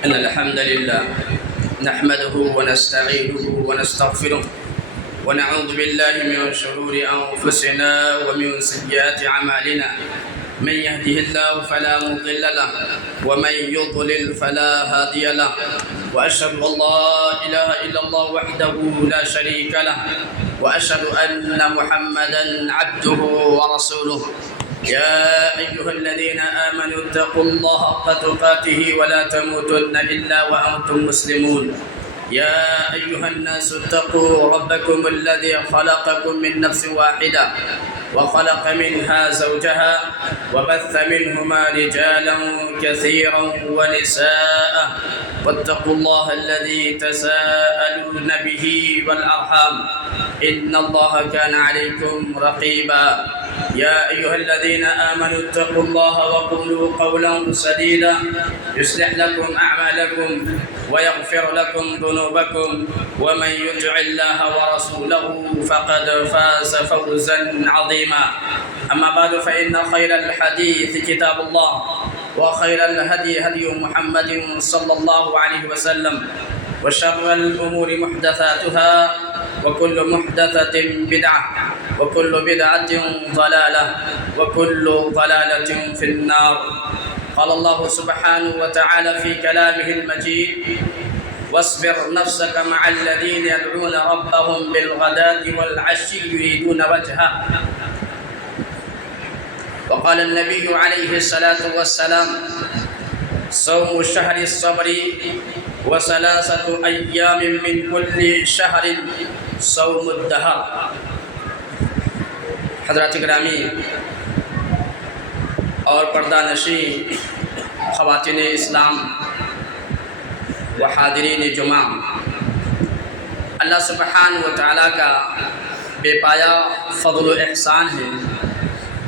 إن الحمد لله نحمده ونستعينه ونستغفره ونعوذ بالله من شرور أنفسنا ومن سيئات أعمالنا. من يهده الله فلا مضل له ومن يضلل فلا هادي له، وأشهد أن لا إله إلا الله وحده لا شريك له، وأشهد أن محمدا عبده ورسوله. يا أيها الذين آمنوا اتقوا الله حق تقاته ولا تموتن إلا وأنتم مسلمون. يا أيها الناس اتقوا ربكم الذي خلقكم من نفس واحدة وخلق منها زوجها وبث منهما رجالا كثيرا ونساء، واتقوا الله الذي تساءلون به والأرحام إن الله كان عليكم رقيبا. يا أيها الذين آمنوا اتقوا الله وقولوا قولا سديدا يصلح لكم أعمالكم ويغفر لكم ذنوبكم، ومن يطع الله ورسوله فقد فاز فوزا عظيما. أما بعد فإن خير الحديث كتاب الله، وخير الهدي هدي محمد صلى الله عليه وسلم، وشر الأمور محدثاتها، وكل محدثة بدعة، وكل بدعة ضلالة، وكل ضلالة في النار. قال الله سبحانه وتعالى في كلامه المجيد: واصبر نفسك مع الذين يدعون ربهم بالغداة والعشي يريدون وجهه. وقال النبي عليه الصلاة والسلام: صوم شهر الصبر وثلاثة أيام من كل شهر صوم الدهر. حضرات گرامی اور پردہ نشین خواتین اسلام و حاضرین جمعہ، اللہ سبحانہ و تعالیٰ کا بے پایا فضل و احسان ہے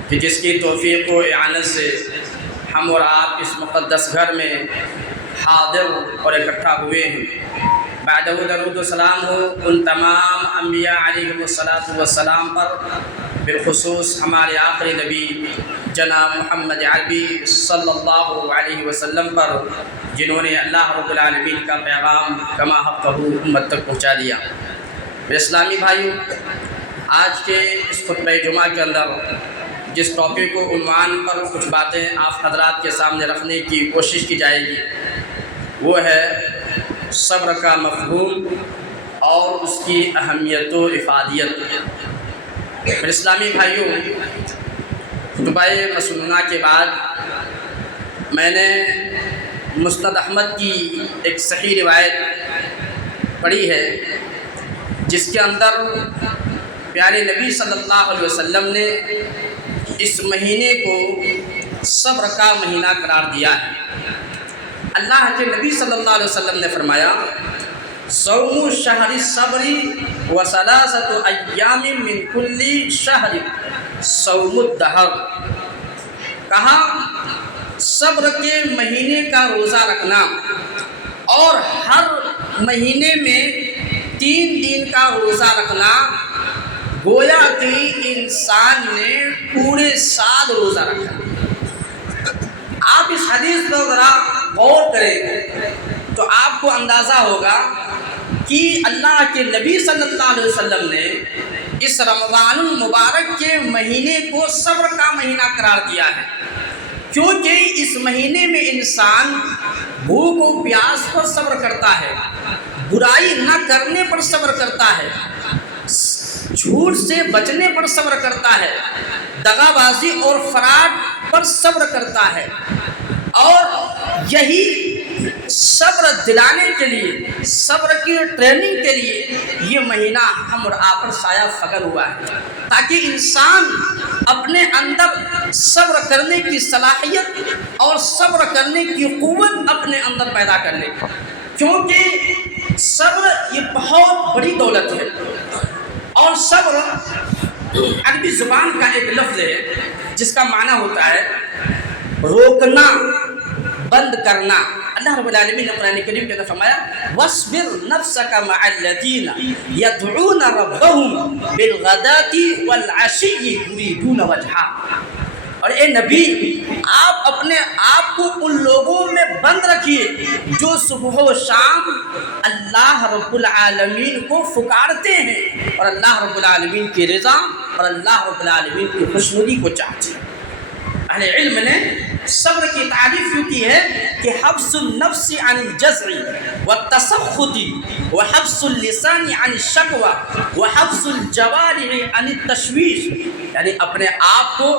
کہ جس کی توفیق و اعانت سے ہم اور آپ اس مقدس گھر میں حاضر اور اکٹھا ہوئے ہیں۔ بعد درود و سلام ہو ان تمام انبیاء علیہ السلام پر، بالخصوص ہمارے آخری نبی جناب محمد عربی صلی اللہ علیہ وسلم پر، جنہوں نے اللہ رب العالمین کا پیغام کما حقہ امت تک پہنچا دیا۔ میرے اسلامی بھائیو، آج کے اس خطبہ جمعہ کے اندر جس ٹاپک کو عنوان پر کچھ باتیں آپ حضرات کے سامنے رکھنے کی کوشش کی جائے گی، وہ ہے صبر کا مفہوم اور اس کی اہمیت و افادیت۔ میرے اسلامی بھائیوں، خطبہ مسنونہ کے بعد میں نے مسند احمد کی ایک صحیح روایت پڑھی ہے، جس کے اندر پیارے نبی صلی اللہ علیہ وسلم نے اس مہینے کو صبر کا مہینہ قرار دیا ہے۔ اللہ کے نبی صلی اللہ علیہ وسلم نے فرمایا: صوم شہر الصبر وثلاثۃ ایام من کل شہر صوم الدہر۔ کہا صبر کے مہینے کا روزہ رکھنا اور ہر مہینے میں 3 دن کا روزہ رکھنا گویا کہ انسان نے پورے سال روزہ رکھا۔ آپ اس حدیث پر ذرا غور کریں تو آپ کو اندازہ ہوگا کہ اللہ کے نبی صلی اللہ علیہ وسلم نے اس رمضان المبارک کے مہینے کو صبر کا مہینہ قرار دیا ہے، کیونکہ اس مہینے میں انسان بھوک و پیاس پر صبر کرتا ہے، برائی نہ کرنے پر صبر کرتا ہے، جھوٹ سے بچنے پر صبر کرتا ہے، دغا بازی اور فراڈ پر صبر کرتا ہے، اور یہی صبر دلانے کے لیے، صبر کی ٹریننگ کے لیے یہ مہینہ ہم اور آپ پر سایہ فگن ہوا ہے، تاکہ انسان اپنے اندر صبر کرنے کی صلاحیت اور صبر کرنے کی قوت اپنے اندر پیدا کر لے، کیونکہ صبر یہ بہت بڑی دولت ہے۔ اور صبر عربی زبان کا ایک لفظ ہے جس کا معنی ہوتا ہے روکنا، بند کرنا۔ اللہ رب العالمین نے قرآن کریم کے اندر فرمایا: وَاصْبِرْ نَفْسَكَ مَعَ الَّذِينَ يَدْعُونَ رَبَّهُمْ بِالْغَدَاةِ وَالْعَشِيِّ يُرِيدُونَ وَجْهَهُ۔ اور اے نبی آپ اپنے آپ کو ان لوگوں میں بند رکھیے جو صبح و شام اللہ رب العالمین کو پکارتے ہیں اور اللہ رب العالمین کی رضا اور اللہ رب العالمین کی خوشنودی کو چاہتے ہیں۔ اہل علم نے صبر کی تعریف یوں کی ہے کہ حبس النفس عن الجزع والتسخط وحبس اللسان عن الشکوى وحبس الجوارح عن التشویش، یعنی اپنے آپ کو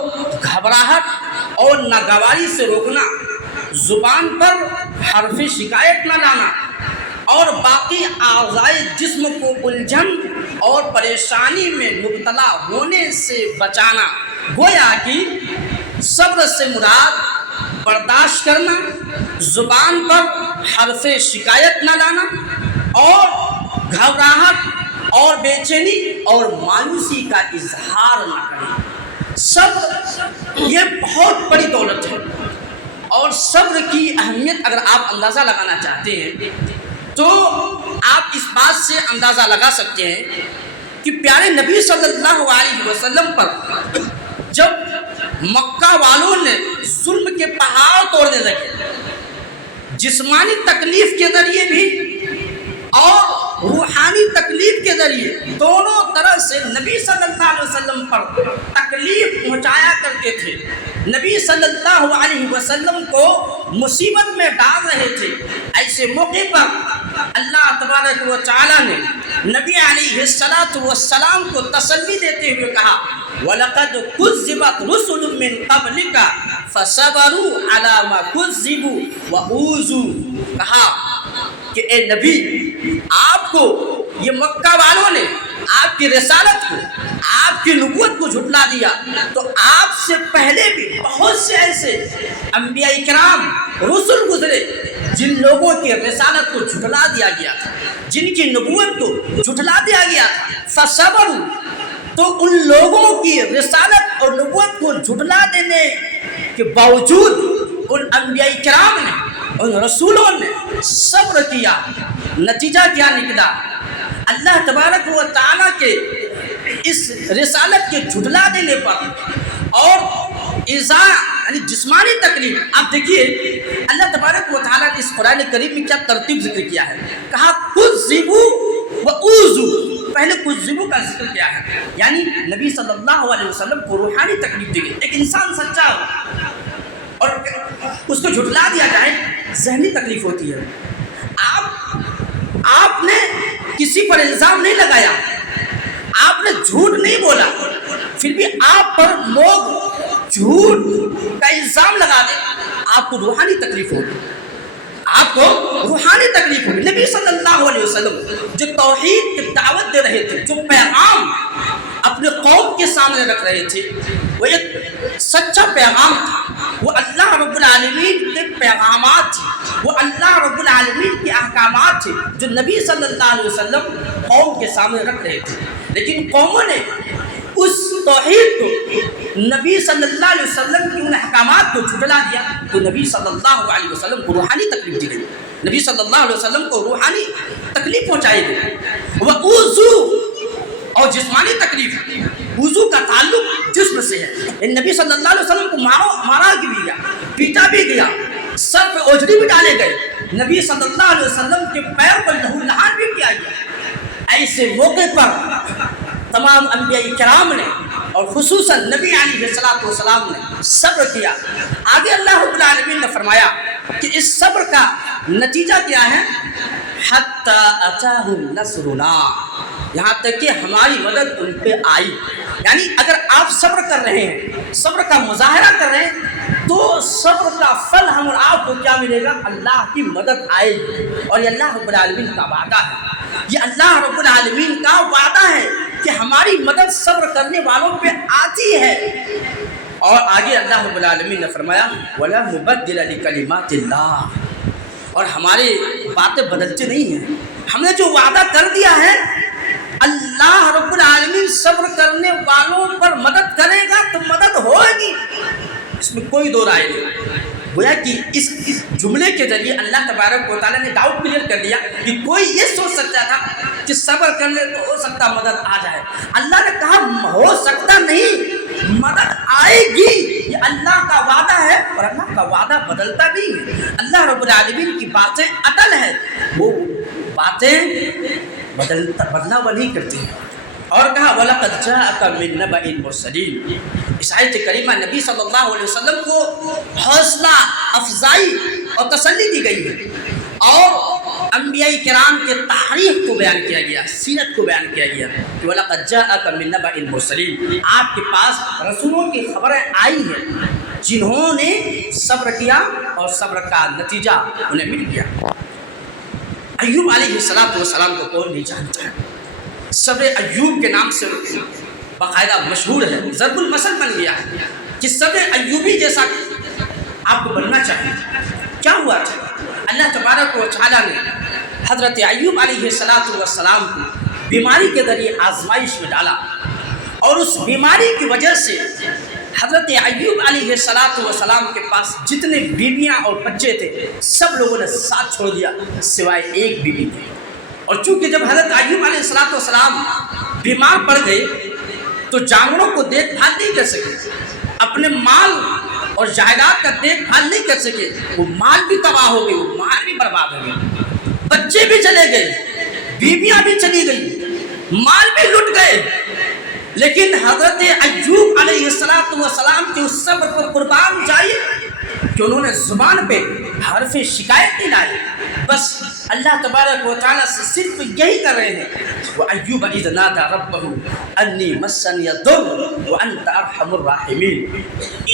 گھبراہٹ اور ناگواری سے روکنا، زبان پر حرف شکایت نہ لانا اور باقی اعضائے جسم کو الجھن اور پریشانی میں مبتلا ہونے سے بچانا۔ گویا کہ صبر سے مراد برداشت کرنا، زبان پر حرف شکایت نہ لانا اور گھبراہٹ اور بے چینی اور مایوسی کا اظہار نہ کرنا۔ صبر یہ بہت بڑی دولت ہے، اور صبر کی اہمیت اگر آپ اندازہ لگانا چاہتے ہیں تو آپ اس بات سے اندازہ لگا سکتے ہیں کہ پیارے نبی صلی اللہ علیہ وسلم پر جب مکہ والوں نے ظلم کے پہاڑ توڑنے لگے، جسمانی تکلیف کے ذریعے بھی اور روحانی تکلیف کے ذریعے دونوں طرح سے نبی صلی اللہ علیہ وسلم پر تکلیف پہنچایا کرتے تھے، نبی صلی اللہ علیہ وسلم کو مصیبت میں ڈال رہے تھے، ایسے موقع پر اللہ تبارک و تعالی نے نبی علیہ السلام کو تسلی دیتے ہوئے کہا وَلَقَدْ كُذِّبَتْ رُسُلٌ مِّن قَبْلِكَ فَصَبَرُوا عَلَىٰ مَا كُذِّبُوا وَأُوذُوا، کہا کہ اے نبی آپ کو یہ مکہ والوں نے آپ کی رسالت کو، آپ کی نبوت کو جھٹلا دیا، تو آپ سے پہلے بھی بہت سے ایسے انبیاء کرام رسل گزرے جن لوگوں کی رسالت کو جھٹلا دیا گیا تھا، جن کی نبوت کو جھٹلا دیا گیا تھا۔ فَصَبَرُوا، تو ان لوگوں کی رسالت اور نبوت کو جھٹلا دینے کے باوجود ان انبیاء کرام نے، ان رسولوں نے صبر کیا، نتیجہ کیا نکلا؟ اللہ تبارک و تعالیٰ کے اس رسالت کے جھٹلا دینے پر اور ایذا یعنی جسمانی تکلیف، آپ دیکھیے اللہ تبارک و تعالیٰ نے اس قرآن کریم میں کیا ترتیب ذکر کیا ہے، کہا کذبوا وأوذوا، پہلے کذبوا کا ذکر کیا ہے، یعنی نبی صلی اللہ علیہ وسلم کو روحانی تکلیف دی گئی۔ ایک انسان سچا ہو اور اس کو جھٹلا دیا جائے، ذہنی تکلیف ہوتی ہے۔ آپ نے کسی پر الزام نہیں لگایا، آپ نے جھوٹ نہیں بولا، پھر بھی آپ پر لوگ جھوٹ کا الزام لگا دیں، آپ کو روحانی تکلیف ہوگی، آپ کو روحانی تکلیف ہوگی۔ نبی صلی اللہ علیہ وسلم جو توحید کی دعوت دے رہے تھے، جو پیغام اپنے قوم کے سامنے رکھ رہے تھے، وہ ایک سچا پیغام تھا، وہ اللہ رب العالمین کے پیغامات تھے، وہ اللہ رب العالمین کے احکامات تھے جو نبی صلی اللہ علیہ وسلم قوم کے سامنے رکھ رہے تھے، لیکن قوموں نے اس توحید کو، نبی صلی اللہ علیہ وسلم کے ان احکامات کو جھٹلا دیا، تو نبی صلی اللہ علیہ وسلم کو روحانی تکلیف دی گئی، نبی صلی اللہ علیہ وسلم کو روحانی تکلیف پہنچائی گئی۔ وَأُوذُوا، اور جسمانی تکلیف، وضو کا تعلق جسم سے ہے، نبی صلی اللہ علیہ وسلم کو مارا بھی گیا، پیٹا بھی گیا، سر پہ اوجھڑی بھی ڈالے گئے، نبی صلی اللہ علیہ وسلم کے پیر پر لہو لہان بھی کیا گیا۔ ایسے موقع پر تمام انبیاء کرام نے اور خصوصاً نبی علیہ السلام نے صبر کیا۔ آگے اللہ رب العالمین نے فرمایا کہ اس صبر کا نتیجہ کیا ہے؟ حَتَّى أَتَاهُمْ نَصْرُنَا، یہاں تک کہ ہماری مدد ان پہ آئی۔ یعنی اگر آپ صبر کر رہے ہیں، صبر کا مظاہرہ کر رہے ہیں، تو صبر کا پھل ہم اور آپ کو کیا ملے گا؟ اللہ کی مدد آئے گی، اور یہ اللہ رب العالمین کا وعدہ ہے، یہ اللہ رب العالمین کا وعدہ ہے کہ ہماری مدد صبر کرنے والوں پہ آتی ہے۔ اور آگے اللہ رب العالمین نے فرمایا وَلَا مُبَدِّلَ لِكَلِمَاتِ اللَّهِ، اور ہماری باتیں بدلتے نہیں ہیں، ہم نے جو وعدہ کر دیا ہے، اللہ رب العالمین صبر کرنے والوں پر مدد کرے گا تو مدد ہوگی، اس میں کوئی دو رائے نہیں۔ گویا کہ اس جملے کے ذریعے اللہ تبارک و تعالیٰ نے ڈاؤٹ کلیئر کر دیا کہ کوئی یہ سوچ سکتا تھا کہ صبر کر لے تو ہو سکتا مدد آ جائے، اللہ نے کہا ہو سکتا نہیں، مدد آئے گی، یہ اللہ بدلتا نہیں ہے، اللہ رب العالمین کی باتیں اٹل ہیں، وہ باتیں بدلا ہوا نہیں کرتی ہیں۔ اور کہا وَلَقَدْ جَاءَكَ مِن نَبَإِ الْمُرْسَلِينَ، اس آیت کریمہ نبی صلی اللہ علیہ وسلم کو حوصلہ افزائی اور تسلی دی گئی ہے، اور انبیاء کرام کے تاریخ کو بیان کیا گیا، سیرت کو بیان کیا گیا کہ وَلَقَدْ جَاءَكَ مِن نَبَإِ الْمُرْسَلِينَ، آپ کے پاس رسولوں کی خبریں آئی ہیں جنہوں نے صبر کیا اور صبر کا نتیجہ انہیں مل گیا۔ ایوب علیہ السلام کو کون نہیں جانتا ہے، صبر ایوب کے نام سے باقاعدہ مشہور ہے، ضرب المثل بن گیا ہے کہ صبر ایوبی جیسا آپ کو بننا چاہیے۔ کیا ہوا تھا؟ اللہ تبارک و تعالیٰ نے حضرت ایوب علیہ السلام کو بیماری کے ذریعے آزمائش میں ڈالا، اور اس بیماری کی وجہ سے حضرت ایوب علیہ السلام کے پاس جتنے بیویاں اور بچے تھے سب لوگوں نے ساتھ چھوڑ دیا سوائے ایک بیوی تھی۔ اور چونکہ جب حضرت ایوب علیہ السلام بیمار پڑ گئے تو جانوروں کو دیکھ بھال نہیں کر سکے، اپنے مال اور جائیداد کا دیکھ بھال نہیں کر سکے، وہ مال بھی تباہ ہو گئی، وہ مال بھی برباد ہو گیا، بچے بھی چلے گئے، بیویاں بھی چلی گئی، مال بھی لٹ گئے۔ لیکن حضرت ایوب علیہ السلام کے اس صبر پر قربان جائے کہ انہوں نے زبان پہ حرف شکایت نہیں لائی، بس اللہ تبارک و تعالیٰ سے صرف یہی کر رہے ہیں وَأَيُّوبَ إِذْ نَادَى رَبَّهُ أَنِّي مَسَّنِيَ الضُّرُّ وَأَنْتَ أَرْحَمُ الرَّاحِمِينَ۔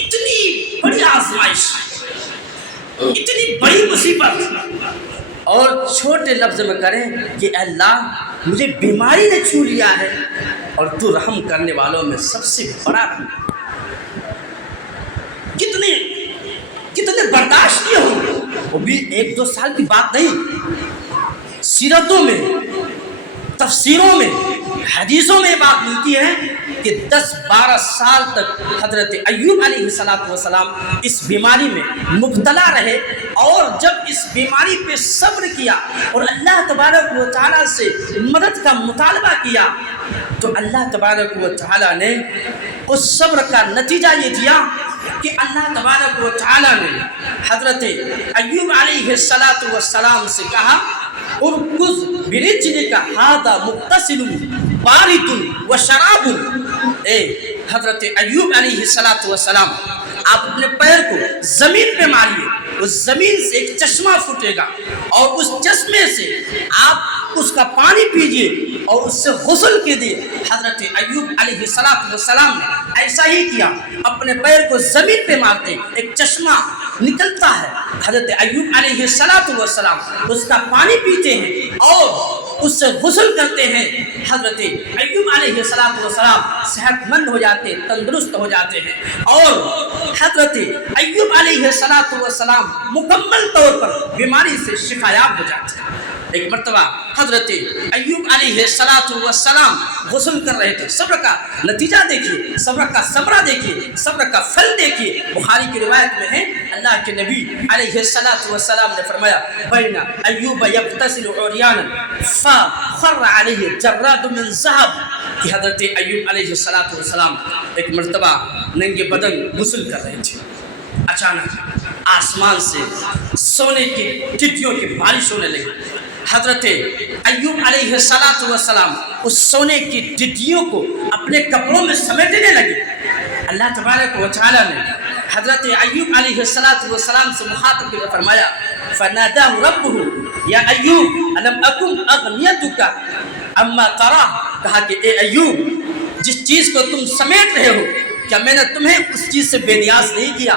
اتنی بڑی آزمائش، اتنی بڑی مصیبت، اور چھوٹے لفظ میں کریں کہ اللہ مجھے بیماری نے چھو لیا ہے اور تو رحم کرنے والوں میں سب سے بڑا ہے۔ کتنے برداشت کیے ہوں گے، وہ بھی 1-2 سال کی بات نہیں، سیرتوں میں، تفسیروں میں، حدیثوں میں بات ملتی ہے کہ 10-12 سال تک حضرت ایوب علیہ السلام اس بیماری میں مبتلا رہے، اور جب اس بیماری پہ صبر کیا اور اللہ تبارک و تعالیٰ سے مدد کا مطالبہ کیا تو اللہ تبارک و تعالیٰ نے اس صبر کا نتیجہ یہ دیا کہ اللہ تبارک و تعالیٰ نے حضرت ایوب علیہ السلام سے کہا ارکض برجلک ھذا مغتسل بارد وشراب۔ اے حضرت ایوب علیہ السلام، آپ اپنے پیر کو زمین پہ ماریے، اس زمین سے ایک چشمہ پھوٹے گا، اور اس چشمے سے آپ اس کا پانی پیجئے اور اس سے غسل کیجئے۔ حضرت ایوب علیہ السلام نے ایسا ہی کیا، اپنے پیر کو زمین پہ مارتے ایک چشمہ نکلتا ہے، حضرت ایوب علیہ السلام اس کا پانی پیتے ہیں اور اس سے غسل کرتے ہیں، حضرت ایوب علیہ السلام صحت مند ہو جاتے، تندرست ہو جاتے ہیں، اور حضرت ایوب علیہ السلام مکمل طور پر بیماری سے شفایاب ہو جاتے ہیں۔ ایک مرتبہ حضرت ایوب علیہ السلام غسل کر رہے تھے، صبر کا نتیجہ دیکھیے، صبر کا ثمرہ دیکھیے، صبر کا پھل دیکھیے۔ بخاری کی روایت میں ہے اللہ کے نبی علیہ السلام نے فرمایا بین ایوب یغتسل عریانا فخر علیہ جراد من ذهب، کہ حضرت ایوب علیہ السلام ایک مرتبہ ننگے بدن غسل کر رہے تھے، اچانک آسمان سے سونے کی ٹٹیوں کی بارش ہونے لگی۔ حضرت ایوب علیہ السلام اس سونے کی ٹٹیوں کو اپنے کپڑوں میں سمیٹنے لگے۔ اللہ تبارک و تعالیٰ نے حضرت ایوب علیہ السلام سے مخاطب کر فرمایا فناداہ ربہ یا ایوب الم اکن اغنیتک اما ترا، کہا کہ اے ایوب جس چیز کو تم سمیٹ رہے ہو کیا میں نے تمہیں اس چیز سے بے نیاز نہیں کیا؟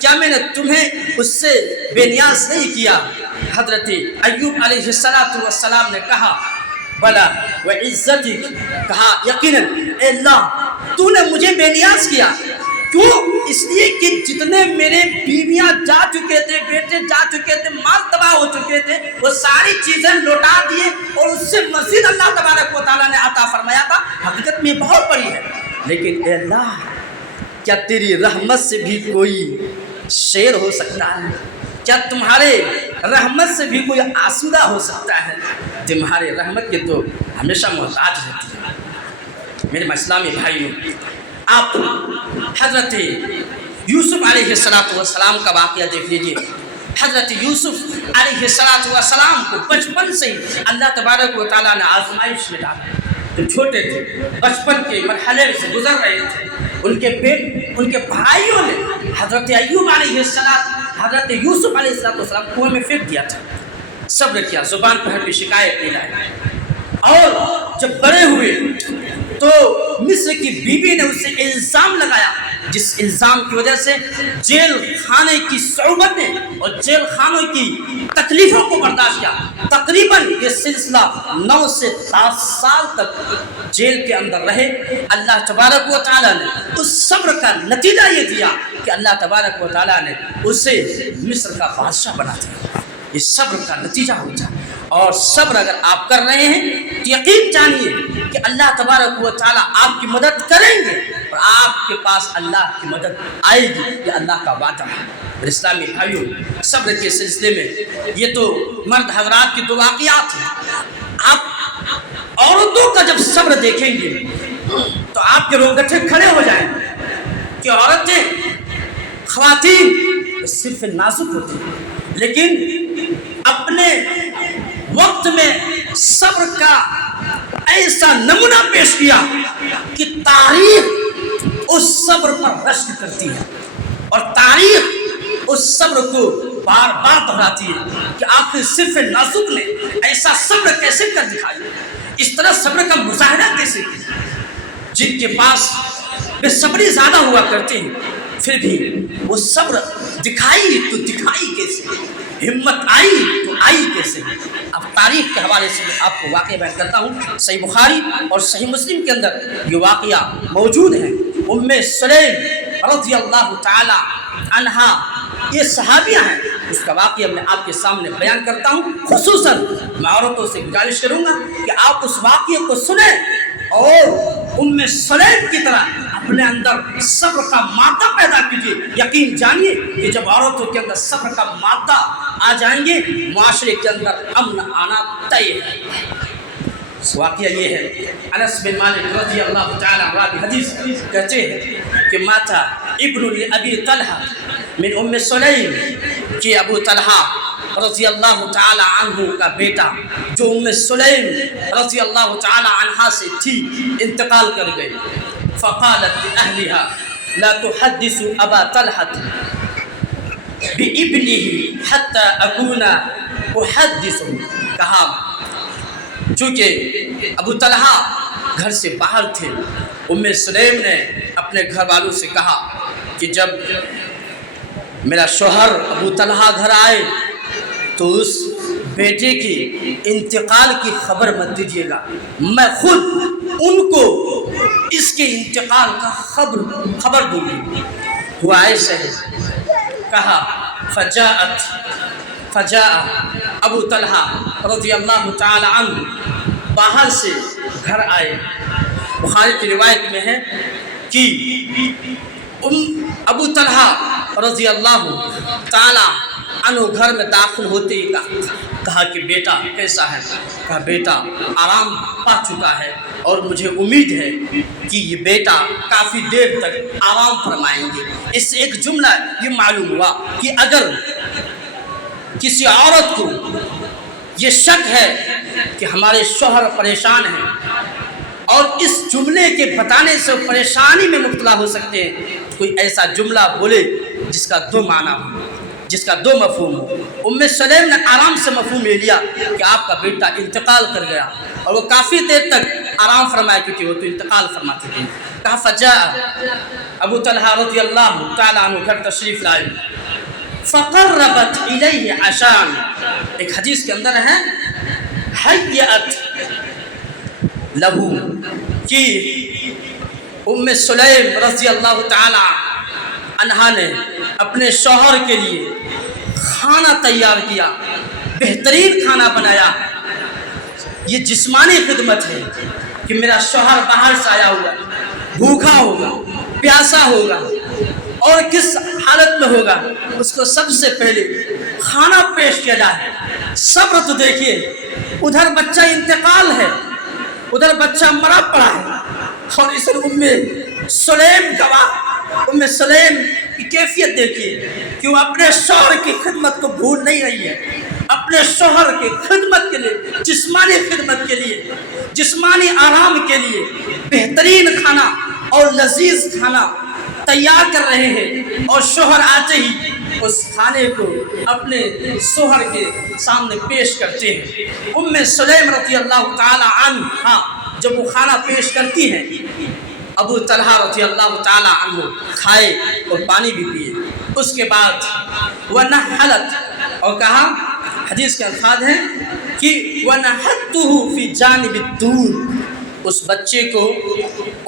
کیا میں نے تمہیں اس سے بے نیاز نہیں کیا؟ حضرت ایوب علیہ السلام نے کہا بلا وعزتک، کہا یقیناً اے اللہ تو نے مجھے بے نیاز کیا۔ کیوں؟ اس لیے کہ جتنے میرے بیویاں جا چکے تھے، بیٹے جا چکے تھے، مال تباہ ہو چکے تھے، وہ ساری چیزیں لوٹا دیے اور اس سے مزید اللہ تبارک و تعالیٰ نے عطا فرمایا تھا۔ حقیقت میں بہت بڑی ہے، لیکن اے اللہ کیا تیری رحمت سے بھی کوئی شیر ہو سکتا ہے؟ کیا تمہارے رحمت سے بھی کوئی آسودہ ہو سکتا ہے؟ تمہارے رحمت کے تو ہمیشہ محتاج رہتی ہے۔ میرے اسلامی بھائیوں، آپ حضرت یوسف علیہ السلام کا واقعہ دیکھ لیجیے. حضرت یوسف علیہ السلام کو بچپن سے ہی اللہ تبارک و تعالیٰ نے آزمائش میں ڈالا. جب چھوٹے تھے بچپن کے مرحلے سے گزر رہے تھے، ان کے بھائیوں نے حضرت ایوب علیہ السلام، حضرت یوسف علیہ السلام کنویں میں پھینک دیا تھا. صبر کیا، زبان پر بھی شکایت نہیں لائی. اور جب بڑے ہوئے تو مصر کی بیوی نے اسے الزام لگایا، جس الزام کی وجہ سے جیل خانے کی صعوبتیں اور جیل خانوں کی تکلیفوں کو برداشت کیا. تقریباً یہ سلسلہ 9 سے 10 سال تک جیل کے اندر رہے. اللہ تبارک و تعالیٰ نے اس صبر کا نتیجہ یہ دیا کہ اللہ تبارک و تعالیٰ نے اسے مصر کا بادشاہ بنا دیا. یہ صبر کا نتیجہ ہوتا ہے. اور صبر اگر آپ کر رہے ہیں تو یقین جانیے کہ اللہ تبارک و تعالیٰ آپ کی مدد کریں گے اور آپ کے پاس اللہ کی مدد آئے گی. یہ اللہ کا وعدہ ہے. اسلامی بھائیوں، صبر کے سلسلے میں یہ تو مرد حضرات کی 2 واقعات ہیں. آپ عورتوں کا جب صبر دیکھیں گے تو آپ کے روگٹھے کھڑے ہو جائیں گے کہ عورتیں، خواتین صرف نازک ہوتی ہیں، لیکن اپنے وقت میں صبر کا ایسا نمونہ پیش کیا کہ تاریخ اس صبر پر رشک کرتی ہے اور تاریخ اس صبر کو بار بار دہراتی ہے کہ آخر صرف نازک نے ایسا صبر کیسے کر دکھایا، اس طرح صبر کا مظاہرہ کیسے کیا. جن کے پاس بے صبری زیادہ ہوا کرتے ہیں پھر بھی وہ صبر دکھائی تو دکھائی کیسے، ہمت آئی تو آئی کیسے. اب تاریخ کے حوالے سے آپ کو واقعہ بیان کرتا ہوں. صحیح بخاری اور صحیح مسلم کے اندر یہ واقعہ موجود ہے. ام سلیم رضی اللہ تعالی عنہا، یہ صحابیہ ہیں، اس کا واقعہ میں آپ کے سامنے بیان کرتا ہوں. خصوصاً میں عورتوں سے گزارش کروں گا کہ آپ اس واقعے کو سنیں اور ام سلیم کی طرح اپنے اندر صبر کا مادہ پیدا کیجیے. یقین جانیے کہ جب عورتوں کے اندر صبر کا مادہ آ جائیں گے معاشرے کے اندر امن آنا طے ہے. واقعہ یہ ہے، انس بن مالک رضی اللہ تعالی عنہ حدیث کہتے ہیں کہ ماتا ابن ابی طلحہ من ام سلیم، کہ ابو طلحہ رضی اللہ تعالی عنہ کا بیٹا جو ام سلیم رضی اللہ تعالی عنہ سے تھی انتقال کر گئی. فقالت لأهلها لا تحدثوا ابا طلحہ بابنه حتى اكون احدثه. کہا چونکہ ابو طلحہ گھر سے باہر تھے، ام سلیم نے اپنے گھر والوں سے کہا کہ جب میرا شوہر ابو طلحہ گھر آئے تو اس بیٹے کی انتقال کی خبر مت دیجیے گا، میں خود ان کو اس کے انتقال کا خبر دوں گی. ہوا ایسا ہے. کہا فجاء ابو طلحہ رضی اللہ تعالی عنہ باہر سے گھر آئے. بخاری کی روایت میں ہے کہ ابو طلحہ رضی اللہ تعالی عنہ گھر میں داخل ہوتے ہی کہا کہ بیٹا کیسا ہے؟ کہا بیٹا آرام پا چکا ہے اور مجھے امید ہے کہ یہ بیٹا کافی دیر تک آرام فرمائیں گے. اس سے ایک جملہ یہ معلوم ہوا کہ اگر کسی عورت کو یہ شک ہے کہ ہمارے شوہر پریشان ہیں اور اس جملے کے بتانے سے وہ پریشانی میں مبتلا ہو سکتے ہیں، کوئی ایسا جملہ بولے جس کا 2 معنی ہو، جس کا 2 مفہوم ہو. ام سلیم نے آرام سے مفہوم لے لیا کہ آپ کا بیٹا انتقال کر گیا اور وہ کافی دیر تک آرام فرمائے کیونکہ وہ تو انتقال فرماتے تھے. کہا فجاء ابو طلحہ رضی اللہ تعالیٰ عنہ گھر تشریف لائے. فقربت الیہ عشاء، ایک حدیث کے اندر ہے حیّت لہو، کہ ام سلیم رضی اللہ تعالی عنہا نے اپنے شوہر کے لیے کھانا تیار کیا، بہترین کھانا بنایا. یہ جسمانی خدمت ہے کہ میرا شوہر باہر سے آیا ہوا، بھوکا ہوگا، پیاسا ہوگا اور کس حالت میں ہوگا، اس کو سب سے پہلے کھانا پیش کیا جائے. صبر تو دیکھیے، ادھر بچہ انتقال ہے، ادھر بچہ مرا پڑا ہے اور اس ام سلیم گواہ، ام سلیم کی کیفیت دیکھیے کہ وہ اپنے شوہر کی خدمت کو بھول نہیں رہی ہے، اپنے شوہر کی خدمت کے لیے، جسمانی خدمت کے لیے، جسمانی آرام کے لیے بہترین کھانا اور لذیذ کھانا تیار کر رہے ہیں، اور شوہر آتے ہی اس کھانے کو اپنے شوہر کے سامنے پیش کرتے ہیں۔ ام سلیم رضی اللہ تعالی عنہ جب وہ کھانا پیش کرتی ہیں، ابو طلحہ رضی اللہ تعالی عنہ کھائے اور پانی بھی پیے۔ اس کے بعد وَنَحَلَتْ، اور کہا، حدیث کے الفاظ ہیں کہ وَنَحَلْتُهُ فِي جَانِبِ الدُّورِ، اس بچے کو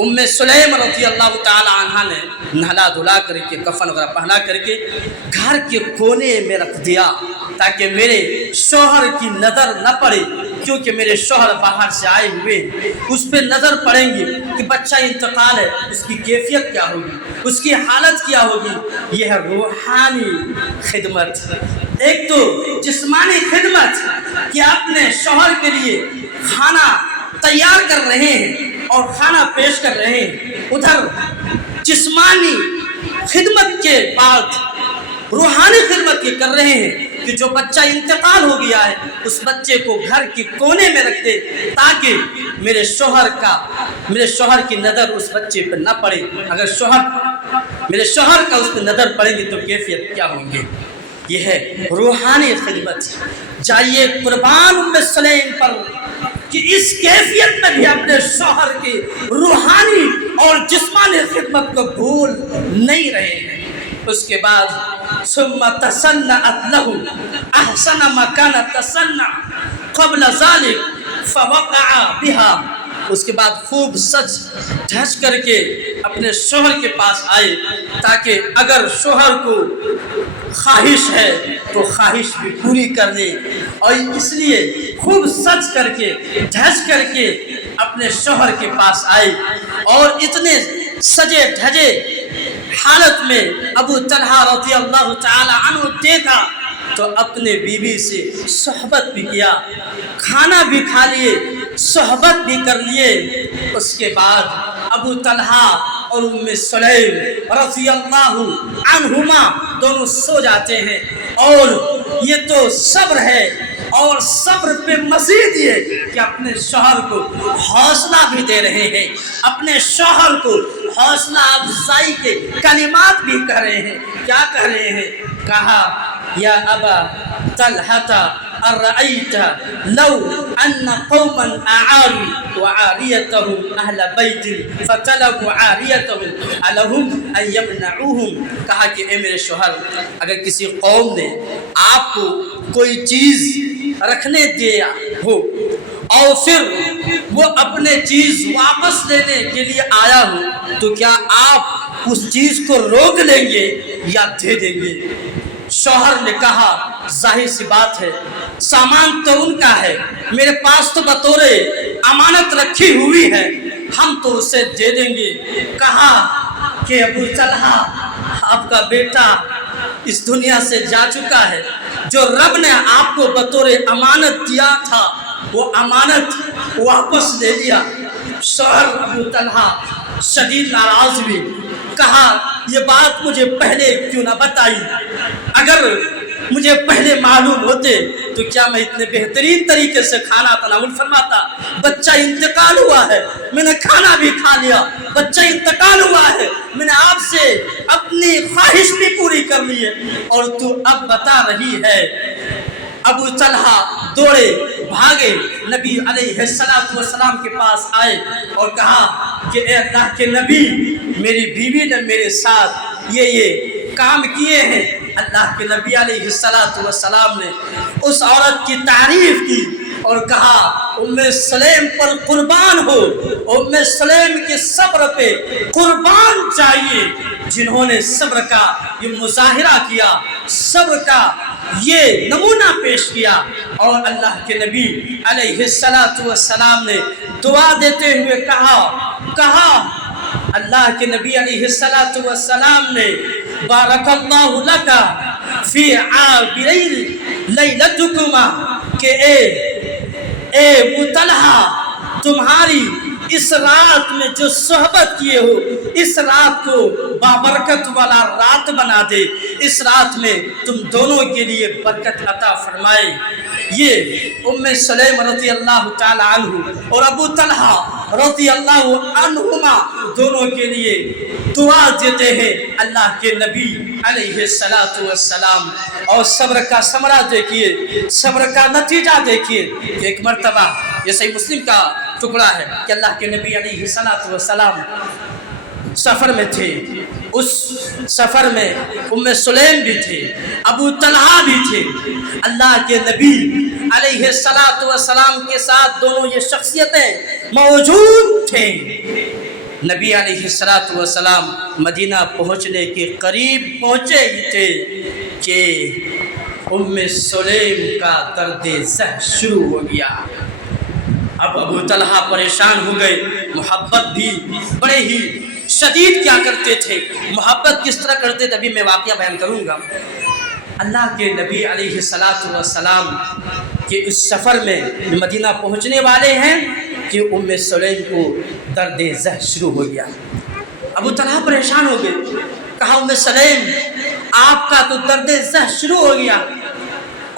ام سلیم رضی اللہ تعالی عنہ نے نہلا دھلا کر کے، کفن وغیرہ پہنا کر کے گھر کے کونے میں رکھ دیا تاکہ میرے شوہر کی نظر نہ پڑے، کیونکہ میرے شوہر باہر سے آئے ہوئے اس پہ نظر پڑیں گی کہ بچہ انتقال ہے، اس کی کیفیت کیا ہوگی، اس کی حالت کیا ہوگی۔ یہ ہے روحانی خدمت۔ ایک تو جسمانی خدمت کہ اپنے شوہر کے لیے کھانا تیار کر رہے ہیں اور کھانا پیش کر رہے ہیں، ادھر جسمانی خدمت کے بعد روحانی خدمت یہ کر رہے ہیں کہ جو بچہ انتقال ہو گیا ہے اس بچے کو گھر کے کونے میں رکھ دے تاکہ میرے شوہر کی نظر اس بچے پر نہ پڑے۔ اگر میرے شوہر کا اس پر نظر پڑے گی تو کیفیت کیا ہوں گی۔ یہ ہے روحانی خدمت۔ جائیے قربان ام سلیم پر کہ اس کیفیت میں بھی اپنے شوہر کی روحانی اور جسمانی خدمت کو بھول نہیں رہے ہیں۔ اس کے بعد ثم تصنعت له احسن ما كانت تصنع قبل ذلك فوقع بها، اس کے بعد خوب سج دھج کر کے اپنے شوہر کے پاس آئے تاکہ اگر شوہر کو خواہش ہے تو خواہش بھی پوری کر لے، اور اس لیے خوب سج کر کے دھج کر کے اپنے شوہر کے پاس آئے، اور اتنے سجے دھجے حالت میں ابو طلحہ رضی اللہ تعالی عنہ دیکھا تو اپنے بیوی سے صحبت بھی کیا، کھانا بھی کھا لیے، صحبت بھی کر لیے۔ اس کے بعد ابو طلحہ اور ام سلیم رضی اللہ عنہما دونوں سو جاتے ہیں، اور یہ تو صبر ہے، اور صبر پہ مزید یہ کہ اپنے شوہر کو حوصلہ بھی دے رہے ہیں، اپنے شوہر کو حوصلہ افزائی کے کلمات بھی کہہ رہے ہیں۔ کیا کہہ رہے ہیں؟ کہا یا ابا طلحہ ارأیت لو ان قوما اعاروا وعاریتهم اہل بیت فتلوا عاریتهم الہم ان یمنعوهم، کہا کہ اے میرے شوہر، اگر کسی قوم نے آپ کو کوئی چیز رکھنے دیا ہو اور پھر وہ اپنے چیز واپس لینے کے لیے آیا ہو تو کیا آپ اس چیز کو روک لیں گے یا دے دیں گے؟ شوہر نے کہا ظاہر سی بات ہے، سامان تو ان کا ہے، میرے پاس تو بطور امانت رکھی ہوئی ہے، ہم تو اسے دے دیں گے۔ کہا کہ ابو طلحہ، آپ کا بیٹا اس دنیا سے جا چکا ہے، جو رب نے آپ کو بطور امانت دیا تھا وہ امانت واپس لے لیا۔ شوہر ابو طلحہ شدید ناراض ہوئی، کہا یہ بات مجھے پہلے کیوں نہ بتائی، اگر مجھے پہلے معلوم ہوتے تو کیا میں اتنے بہترین طریقے سے کھانا تناول فرماتا۔ بچہ انتقال ہوا ہے، میں نے کھانا بھی کھا لیا، بچہ انتقال ہوا ہے، میں نے آپ سے اپنی خواہش بھی پوری کر لی ہے، اور تو اب بتا رہی ہے۔ ابو طلحہ دوڑے بھاگے نبی علیہ السلام کے پاس آئے اور کہا کہ اے اللہ کے نبی، میری بیوی نے میرے ساتھ یہ کام کیے ہیں۔ اللہ کے نبی علیہ السلام نے اس عورت کی تعریف کی اور کہا ام سلیم پر قربان ہو، ام سلیم کے صبر پہ قربان چاہیے، جنہوں نے صبر کا یہ مظاہرہ کیا، صبر کا یہ نمونہ پیش کیا۔ اور اللہ کے نبی علیہ السلام نے دعا دیتے ہوئے کہا اللہ کے نبی علیہ السلام نے بارک اللہ لک فی عابری لیلتکما، کہ اے ابو طلحہ، تمہاری اس رات میں جو صحبت کیے ہو اس رات کو بابرکت والا رات بنا دے، اس رات میں تم دونوں کے لیے برکت عطا فرمائے۔ یہ ام سلیم رضی اللہ تعالی عنہ اور ابو طلحہ رضی اللہ عنہما دونوں کے لیے دعا دیتے ہیں اللہ کے نبی علیہ السلام۔ اور صبر کا ثمرہ دیکھیے، صبر کا نتیجہ دیکھیے۔ ایک مرتبہ یہ صحیح مسلم کا ٹکڑا ہے کہ اللہ کے نبی علیہ السلام سفر میں تھے، اس سفر میں ام سلیم بھی تھے، ابو طلحہ بھی تھے۔ اللہ کے نبی علیہ السلام کے ساتھ دونوں یہ شخصیتیں موجود تھے۔ نبی علیہ السلام مدینہ پہنچنے کے قریب پہنچے ہی تھے کہ ام سلیم کا درد ذہ شروع ہو گیا۔ اب ابو طلحہ پریشان ہو گئے، محبت بھی بڑے ہی شدید کیا کرتے تھے، محبت کس طرح کرتے تھے ابھی میں واقعہ بیان کروں گا۔ اللہ کے نبی علیہ السلام کے اس سفر میں مدینہ پہنچنے والے ہیں کہ ام سلیم کو درد ذہ شروع ہو گیا۔ ابو طلحہ پریشان ہو گئے، کہا ام سلیم آپ کا تو درد ذہ شروع ہو گیا۔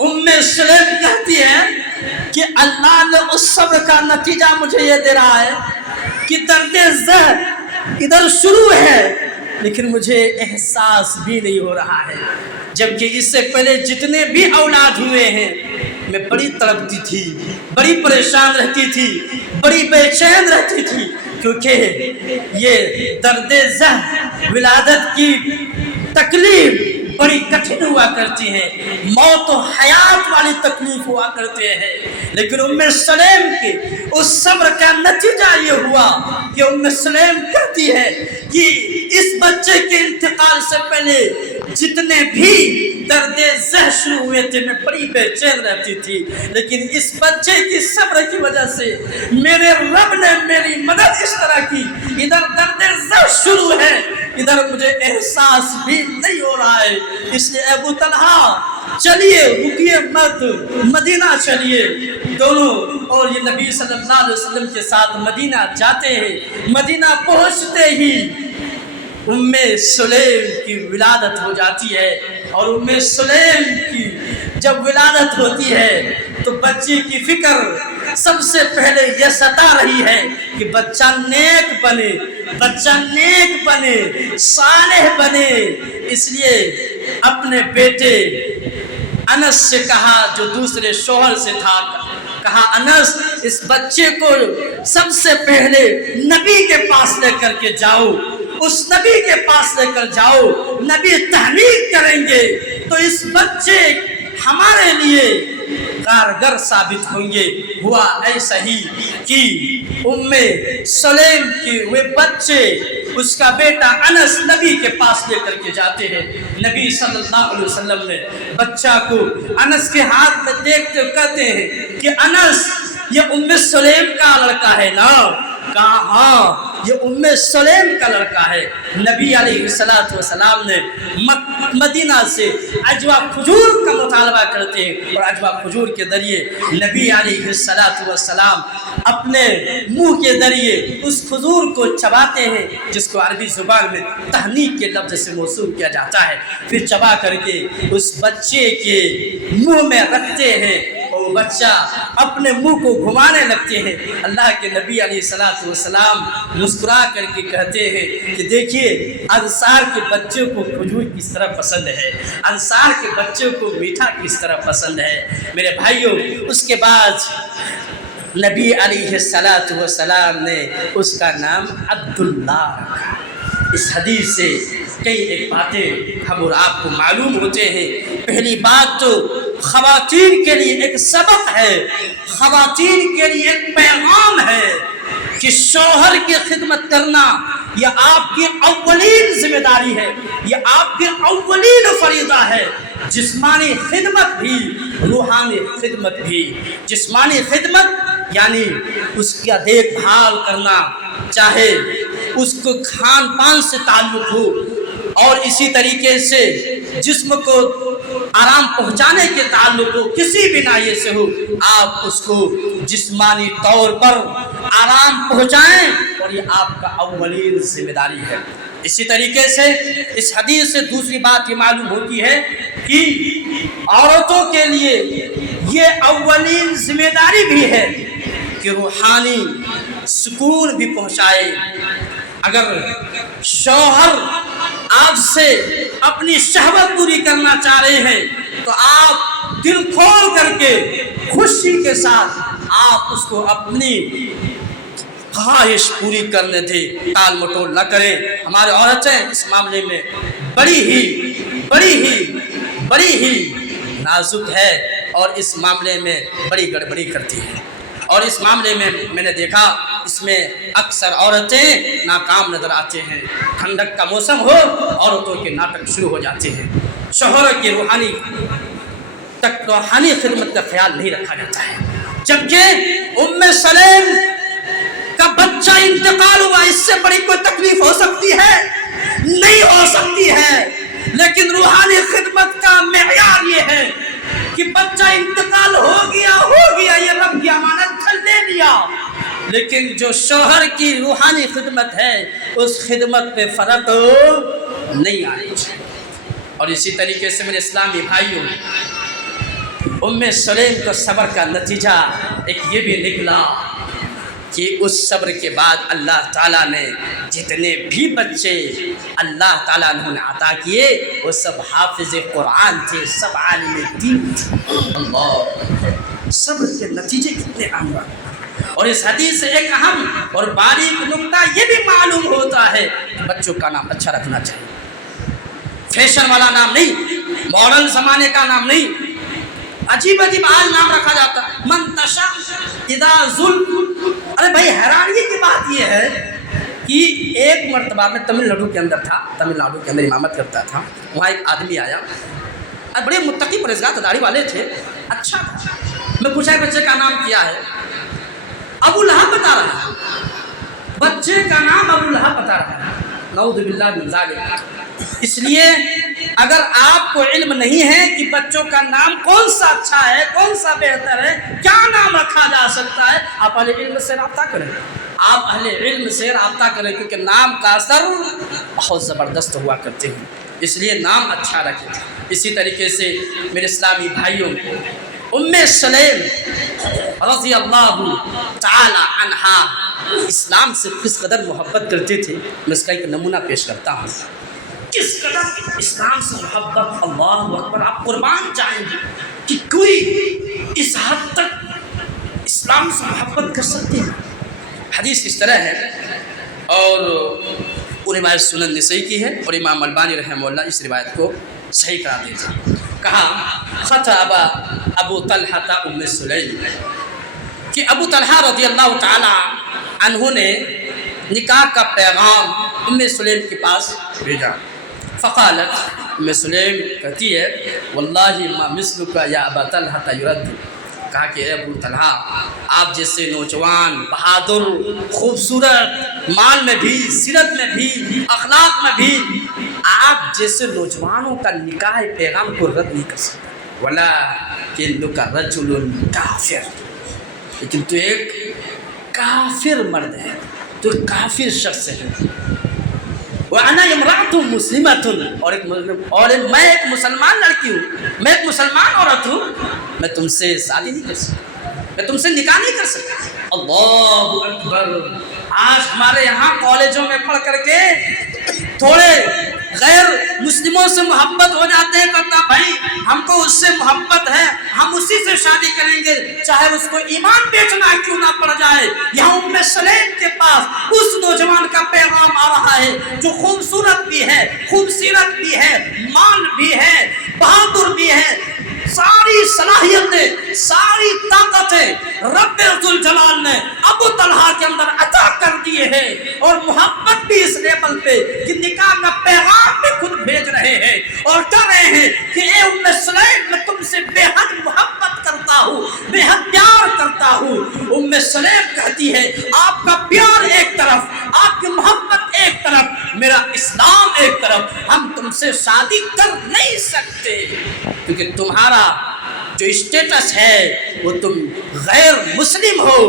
ام سلیم کہتی ہے کہ اللہ نے اس صبر کا نتیجہ مجھے یہ دے رہا ہے کہ درد ذہ ادھر شروع ہے لیکن مجھے احساس بھی نہیں ہو رہا ہے، جبکہ اس سے پہلے جتنے بھی اولاد ہوئے ہیں میں بڑی تڑپتی تھی، بڑی پریشان رہتی تھی، بڑی بے چین رہتی تھی، کیونکہ یہ درد ذہ ولادت کی تکلیف بڑی کٹھن ہوا کرتی ہے، موت و حیات والی تکلیف ہوا کرتے ہیں۔ لیکن ام سلیم کے اس صبر کا نتیجہ یہ ہوا کہ ام سلیم کہتی ہے کہ اس بچے کے انتقال سے پہلے جتنے بھی درد ذہ شروع ہوئے تھے میں بڑی بے چین رہتی تھی، لیکن اس بچے کی صبر کی وجہ سے میرے رب نے میری مدد اس طرح کی، ادھر درد ذہ شروع ہے ادھر مجھے احساس بھی نہیں ہو رہا ہے۔ اس لیے ابو طلحہ چلیے رکیے مت، مدینہ چلیے دونوں، اور یہ نبی صلی اللہ علیہ وسلم کے ساتھ مدینہ جاتے ہیں۔ مدینہ پہنچتے ہی ام سلیم کی ولادت ہو جاتی ہے، اور ام سلیم کی جب ولادت ہوتی ہے تو بچے کی فکر سب سے پہلے یہ ستا رہی ہے کہ بچہ نیک بنے، بچہ نیک بنے، صالح بنے۔ اس لیے اپنے بیٹے انس سے کہا جو دوسرے شوہر سے تھا، کہا انس اس بچے کو سب سے پہلے نبی کے پاس لے کر کے جاؤ، اس نبی کے پاس لے کر جاؤ، نبی تحقیق کریں گے تو اس بچے ہمارے لیے کارگر ثابت ہوں گے۔ ہوا ایسا ہی کہ ام سلیم کی وہ بچے اس کا بیٹا انس نبی کے پاس لے کر کے جاتے ہیں۔ نبی صلی اللہ علیہ وسلم نے بچہ کو انس کے ہاتھ میں دیکھتے کہتے ہیں کہ انس یہ ام سلیم کا لڑکا ہے نا؟ کہا ہاں یہ ام سلیم کا لڑکا ہے۔ نبی علیہ السلام نے مدینہ سے عجوہ کھجور کا مطالبہ کرتے ہیں، اور عجوہ کھجور کے ذریعے نبی علیہ السلام اپنے منہ کے ذریعے اس کھجور کو چباتے ہیں، جس کو عربی زبان میں تہنیک کے لفظ سے موصول کیا جاتا ہے۔ پھر چبا کر کے اس بچے کے منہ میں رکھتے ہیں، اور بچہ اپنے منہ کو گھمانے لگتے ہیں۔ اللہ کے نبی علیہ السلام مسکرا کر کے کہتے ہیں کہ دیکھیے انصار کے بچوں کو کھجور کس طرح پسند ہے، انصار کے بچوں کو میٹھا کس طرح پسند ہے۔ میرے بھائیوں، اس کے بعد نبی علیہ السلام نے اس کا نام عبداللہ رکھا۔ اس حدیث سے کئی ایک باتیں ہم اور آپ کو معلوم ہوتے ہیں۔ پہلی بات تو خواتین کے لیے ایک سبق ہے، خواتین کے لیے ایک پیغام ہے کہ شوہر کی خدمت کرنا یہ آپ کی اولین ذمہ داری ہے، یہ آپ کی اولین فریضہ ہے۔ جسمانی خدمت بھی، روحانی خدمت بھی۔ جسمانی خدمت یعنی اس کا دیکھ بھال کرنا، چاہے اس کو کھان پان سے تعلق ہو، اور اسی طریقے سے جسم کو آرام پہنچانے کے تعلق ہو، کسی بھی ناحیے سے ہو، آپ اس کو جسمانی طور پر آرام پہنچائیں، اور یہ آپ کا اولین ذمہ داری ہے۔ اسی طریقے سے اس حدیث سے دوسری بات یہ معلوم ہوتی ہے کہ عورتوں کے لیے یہ اولین ذمہ داری بھی ہے کہ روحانی سکون بھی پہنچائے۔ اگر شوہر آپ سے اپنی شہوت پوری کرنا چاہ رہے ہیں تو آپ دل کھول کر کے خوشی کے ساتھ آپ اس کو اپنی خواہش پوری کرنے دیں، ٹال مٹول نہ کریں۔ ہمارے عورتیں اس معاملے میں بڑی ہی نازک ہے اور اس معاملے میں بڑی گڑبڑی کرتی ہے، اور اس معاملے میں میں نے دیکھا اس میں اکثر عورتیں ناکام نظر آتے ہیں۔ ٹھنڈک کا موسم ہو، عورتوں کے ناٹک شروع ہو جاتے ہیں، شوہر کی روحانی خدمت کا خیال نہیں رکھا جاتا ہے۔ جبکہ ام سلیم کا بچہ انتقال ہوا، اس سے بڑی کوئی تکلیف ہو سکتی ہے؟ نہیں ہو سکتی ہے۔ لیکن روحانی خدمت کا معیار یہ ہے کہ بچہ انتقال ہو گیا، یہ رب کی امانت لے لیا، لیکن جو شوہر کی روحانی خدمت ہے اس خدمت پہ فرق نہیں آنی چاہیے۔ اور اسی طریقے سے میرے اسلامی بھائیوں، ام سلیم کا صبر کا نتیجہ ایک یہ بھی نکلا کہ اس صبر کے بعد اللہ تعالیٰ نے جتنے بھی بچے اللہ تعالیٰ نے عطا کیے وہ سب حافظ قرآن تھے، سب عالم دین تھے۔ اللہ، صبر کے نتیجے کتنے اہم ہیں۔ اور اس حدیث سے ایک اہم اور باریک نکتہ یہ بھی معلوم ہوتا ہے کہ بچوں کا نام اچھا رکھنا چاہیے، فیشن والا نام نہیں، ماڈرن زمانے کا نام نہیں، عجیب آج نام رکھا جاتا منتشا اذا ظلم۔ ارے بھائی حیرانی کی بات یہ ہے کہ ایک مرتبہ میں تمل ناڈو کے اندر امامت کرتا تھا، وہاں ایک آدمی آیا، بڑے متقی پرہیزگار داڑھی والے تھے، اچھا تھا۔ میں پوچھا بچے کا نام کیا ہے؟ ابو لہب بتا رہا ہے، بچے کا نام ابو لہب بتا رہا ہے۔ نعوذ باللہ من ذالک۔ اس لیے اگر آپ کو علم نہیں ہے کہ بچوں کا نام کون سا اچھا ہے، کون سا بہتر ہے، کیا نام رکھا جا سکتا ہے، آپ اہل علم سے رابطہ کریں، آپ اہل علم سے رابطہ کریں، کیونکہ نام کا اثر بہت زبردست ہوا کرتے ہیں، اس لیے نام اچھا رکھیں۔ اسی طریقے سے میرے اسلامی بھائیوں، ام سلیم رضی اللہ تعالی عنہا اسلام سے کس قدر محبت کرتے تھے، میں اس کا ایک نمونہ پیش کرتا ہوں۔ کس قدر اسلام سے محبت، اللہ اکبر، آپ قربان جائیں گے کہ کوئی اس حد تک اسلام سے محبت کر سکتے ہیں۔ حدیث اس طرح ہے، اور وہ روایت سنن نسائی کی ہے، اور امام البانی رحمہ اللہ اس روایت کو صحیح کرا دیتے۔ کہا خطب ابو طلحہ ام سلیم، کہ ابو طلحہ رضی اللہ تعالی عنہ نے نکاح کا پیغام ام سلیم کے پاس بھیجا۔ فقالت، ام سلیم کہتی ہے واللہ ما مثلک یا ابا طلحہ یرد، کہا کہ اے ابو طلحہ، آپ جیسے نوجوان، بہادر، خوبصورت، مال میں بھی، سیرت میں بھی، اخلاق میں بھی، آپ جیسے نوجوانوں کا نکاح پیغام کو رد نہیں کر سکتا، ولکنک رجل کافر، لیکن تو ایک کافر مرد ہے، تو ایک کافر شخص ہے۔ وَأَنَا امْرَأَةٌ مُسْلِمَةٌ، اور میں ایک مسلمان لڑکی ہوں، میں ایک مسلمان عورت ہوں، میں تم سے شادی نہیں کر سکتا، میں تم سے نکاح نہیں کر سکتا۔ اللہ اکبر! آج ہمارے یہاں کالجوں میں پڑھ کر کے تھوڑے غیر مسلموں سے محبت ہو جاتے ہیں، کہتا بھائی ہم کو اس سے محبت ہے، ہم اسی سے شادی کریں گے، چاہے اس کو ایمان بیچنا کیوں نہ پڑ جائے۔ یہاں ام سلیم کے پاس اس نوجوان کا پیغام آ رہا ہے جو خوبصورت بھی ہے، خوبصورت بھی ہے، مال بھی ہے، بہادر بھی ہے، ساری صلاحیتیں، ساری طاقتیں رب ذوالجلال نے ابو طلحہ کے اندر عطا کر دیے ہیں، اور محبت بھی اس لیول پہ کہ نکاح کا پیغام بھی خود بھیج رہے ہیں، اور کہہ رہے ہیں کہ اے ام سلیم میں تم سے بے حد محبت کرتا ہوں، بے حد پیار کرتا ہوں۔ ام سلیم کہتی ہے آپ کا پیار ایک طرف، آپ کی محبت ایک طرف، میرا اسلام ایک طرف، ہم تم سے شادی کر نہیں سکتے، کیونکہ تمہارا جو اسٹیٹس ہے وہ تم غیر مسلم ہو،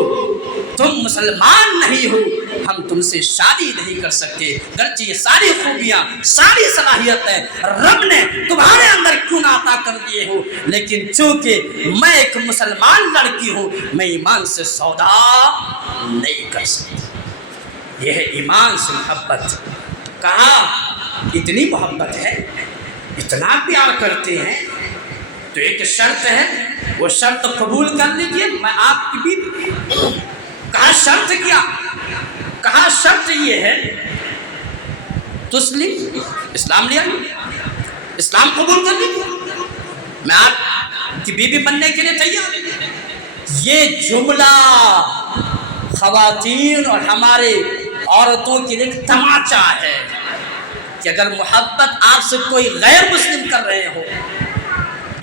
تم مسلمان نہیں ہو، ہم تم سے شادی نہیں کر سکتے، گرچہ یہ ساری خوبیاں، ساری صلاحیتیں رب نے تمہارے اندر کیوں نہ عطا کر دیے ہو، لیکن چونکہ میں ایک مسلمان لڑکی ہوں، میں ایمان سے سودا نہیں کر سکتی۔ یہ ہے ایمان سے محبت۔ کہا اتنی محبت ہے، اتنا پیار کرتے ہیں تو ایک شرط ہے، وہ شرط قبول کر لیجیے، میں آپ کی بیوی۔ کہا شرط کیا؟ کہا شرط یہ ہے تسلیم، اسلام لیا، اسلام قبول کر لیجیے، میں آپ کی بیوی بننے کے لیے تیار۔ یہ جملہ خواتین اور ہمارے عورتوں کے لیے تماچا ہے کہ اگر محبت آپ سے کوئی غیر مسلم کر رہے ہو،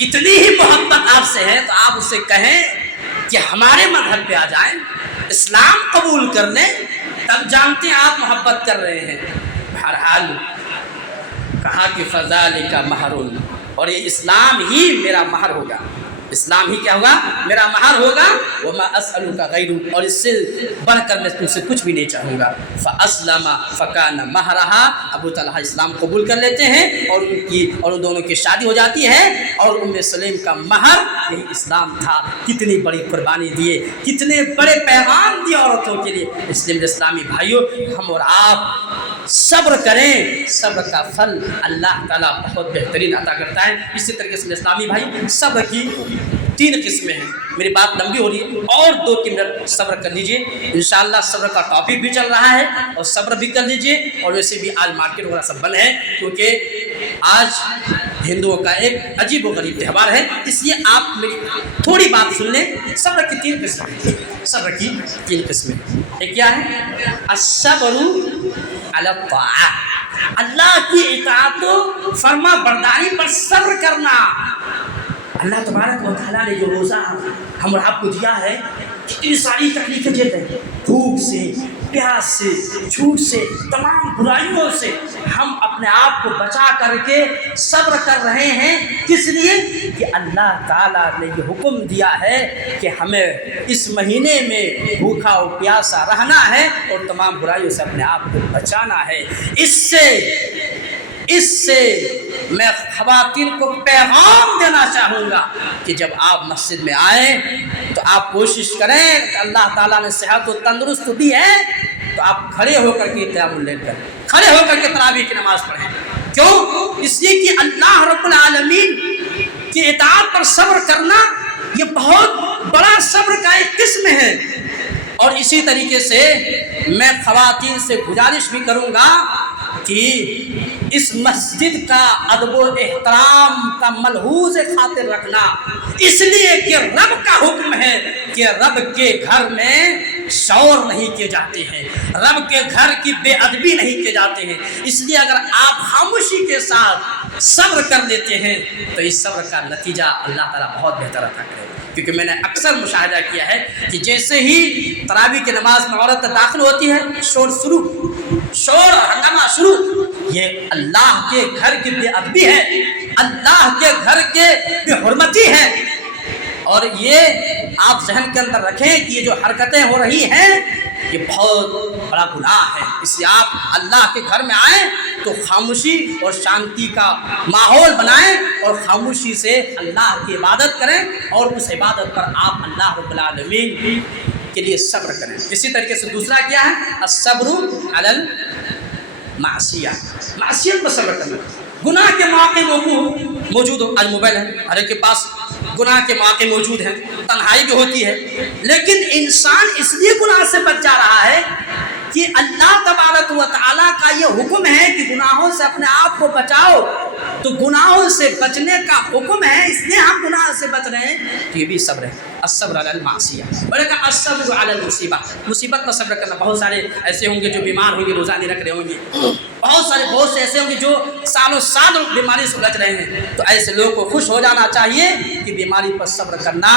اتنی ہی محبت آپ سے ہے تو آپ اسے کہیں کہ ہمارے مذہب پہ آ جائیں، اسلام قبول کر لیں، تب جانتے ہیں آپ محبت کر رہے ہیں۔ بہرحال کہا کہ فذالک مہر، اور یہ اسلام ہی میرا مہر ہوگا، اسلام ہی کیا ہوگا؟ میرا مہر ہوگا۔ وما اسألک غیرہ، اور اس سے بڑھ کر میں تم سے کچھ بھی نہیں چاہوں گا۔ فاسلم فکان مہرہا، ابو طلحہ اسلام قبول کر لیتے ہیں اور ان دونوں کی شادی ہو جاتی ہے، اور ام سلیم کا مہر یہی اسلام تھا۔ کتنی بڑی قربانی دیے، کتنے بڑے پیغام دیے عورتوں کے لیے۔ اس لیے اسلامی بھائیوں، ہم اور آپ صبر کریں، صبر کا پھل اللہ تعالیٰ بہت بہترین عطا کرتا ہے۔ اسی طریقے سے اسلامی بھائی، صبر کی 3 قسمیں ہیں۔ میری بات لمبی ہو رہی ہے، اور 2-3 منٹ صبر کر لیجئے، انشاءاللہ صبر کا ٹاپک بھی چل رہا ہے، اور صبر بھی کر لیجئے۔ اور ویسے بھی آج مارکیٹ وغیرہ سب بند ہے، کیونکہ آج ہندوؤں کا ایک عجیب و غریب تہوار ہے، اس لیے آپ میری تھوڑی بات سن لیں۔ صبر کی 3 قسمیں، صبر کی 3 قسمیں۔ ایک کیا ہے؟ الصبر علی الطاعہ، اللہ کی اطاعت و فرما برداری پر صبر کرنا۔ اللہ تبارک و تعالیٰ نے جو روزہ ہم اور آپ کو دیا ہے، کتنی ساری تکلیفیں جھیلتے ہیں، بھوک سے، پیاس سے، جھوٹ سے، تمام برائیوں سے ہم اپنے آپ کو بچا کر کے صبر کر رہے ہیں۔ کس لیے؟ کہ اللہ تعالیٰ نے یہ حکم دیا ہے کہ ہمیں اس مہینے میں بھوکا و پیاسا رہنا ہے اور تمام برائیوں سے اپنے آپ کو بچانا ہے۔ اس سے میں خواتین کو پیغام دینا چاہوں گا کہ جب آپ مسجد میں آئیں تو آپ کوشش کریں کہ اللہ تعالیٰ نے صحت و تندرست دی ہے تو آپ کھڑے ہو کر کے قیام اللیل کریں، کھڑے ہو کر کے تراویح کی نماز پڑھیں۔ کیوں؟ اس لیے کہ اللہ رب العالمین کی اطاعت پر صبر کرنا یہ بہت بڑا صبر کا ایک قسم ہے۔ اور اسی طریقے سے میں خواتین سے گزارش بھی کروں گا کہ اس مسجد کا ادب و احترام کا ملحوظ خاطر رکھنا، اس لیے کہ رب کا حکم ہے کہ رب کے گھر میں شور نہیں کیے جاتے ہیں، رب کے گھر کی بے ادبی نہیں کیے جاتے ہیں۔ اس لیے اگر آپ خاموشی کے ساتھ صبر کر لیتے ہیں تو اس صبر کا نتیجہ اللہ تعالیٰ بہت بہتر عطا کرے گا۔ کیونکہ میں نے اکثر مشاہدہ کیا ہے کہ جیسے ہی تراویح کی نماز میں عورت داخل ہوتی ہے، شور ہنگامہ شروع، یہ اللہ کے گھر کی بے ادبی ہے، اللہ کے گھر کے بے حرمتی ہے۔ اور یہ آپ ذہن کے اندر رکھیں کہ یہ جو حرکتیں ہو رہی ہیں یہ بہت بڑا گناہ ہے۔ اس لیے آپ اللہ کے گھر میں آئیں تو خاموشی اور شانتی کا ماحول بنائیں اور خاموشی سے اللہ کی عبادت کریں، اور اس عبادت پر آپ اللہ رب العالمین کے لیے صبر کریں۔ اسی طریقے سے دوسرا کیا ہے؟ الصبر علی المعصیہ، معصیت پر صبر کرنا۔ گناہ کے مواقع موجود ہو، آج موبائل ہے، ہر ایک کے پاس گناہ کے مواقع موجود ہیں، تنہائی بھی ہوتی ہے، لیکن انسان اس لیے گناہ سے بچ جا رہا ہے کہ اللہ تبارک و تعالیٰ کا یہ حکم ہے کہ گناہوں سے اپنے آپ کو بچاؤ، تو گناہوں سے بچنے کا حکم ہے، اس لیے ہم گناہ سے بچ رہے ہیں، تو یہ بھی صبر ہے۔ الصبر علی المعصیہ، اور ایک الصبر علی المصیبہ، مصیبت پر صبر کرنا۔ بہت سارے ایسے ہوں گے جو بیمار ہوں گے، روزہ نہیں رکھ رہے ہوں گے، بہت سے ایسے ہوں گے جو سالوں سال بیماری سے الجھ رہے ہیں، تو ایسے لوگوں کو خوش ہو جانا چاہیے کہ بیماری پر صبر کرنا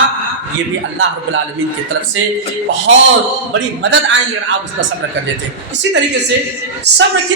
یہ بھی اللہ رب العالمین کی طرف سے بہت بڑی مدد آئیں گی اگر آپ اس پر صبر کر لیتے ہیں۔ اسی طریقے سے صبر کی